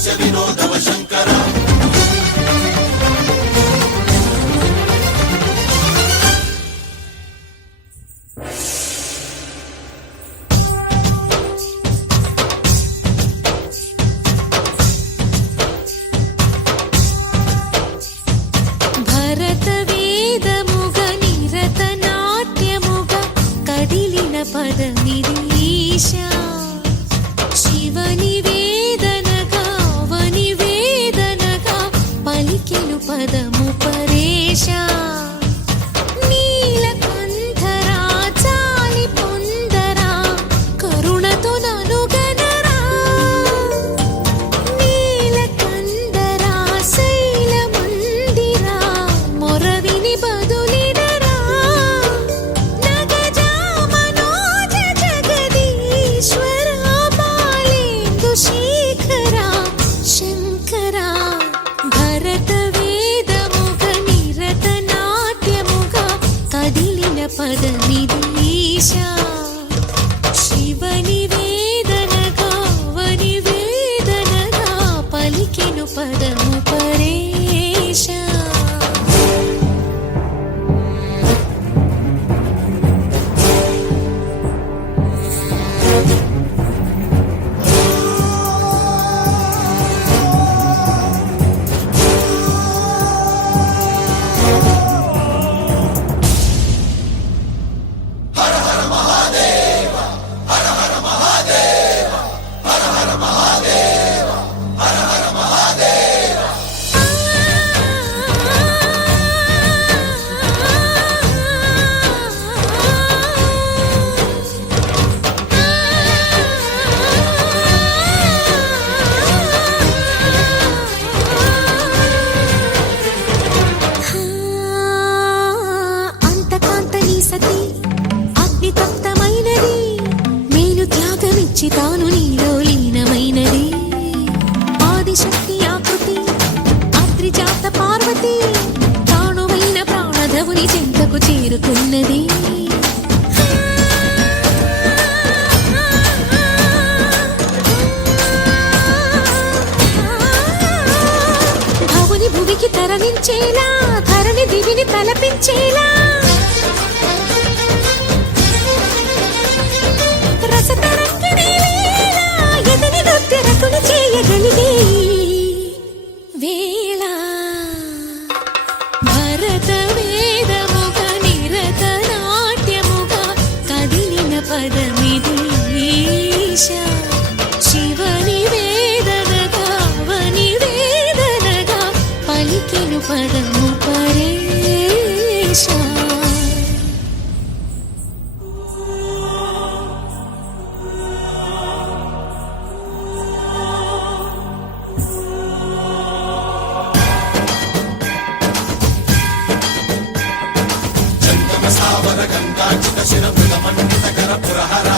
హాస్య వినోదవ శంకర పదమిదీశా శివని వేదనగా వని వేదనగా పలికెను పదము పరేశా నీలకంఠరా చాలి పొందరా కరుణతో ననుగనరా నీలకందరా శైల మందిరా మొరవిని బదులిడరా శేఖరా శంకరా భరత వేదముగ నిరత నాట్యముగా కదిలిన పదమిదీశా శివని వేదనగా వని వేదనగా పలికెను పదము పరేశా తాను నీలో లీనమైనది ఆదిశక్తి ఆకృతి అద్రిజాత పార్వతి ప్రాణువైన ప్రాణధవుని చెంతకు చేరుకున్నది భవుని భువికి తరలించేలా ధరణి దివిని తలపించేలా చేయగలిగే వేళ భరత వేదముగ నిరత నాట్యముగా కదిలిన పదమిదీశా శివని వేదనగా వని వేదనగా పలికెను పదము పరేశా స్థావర గంగాచిత శిర మృగ మండిత కర పురహరా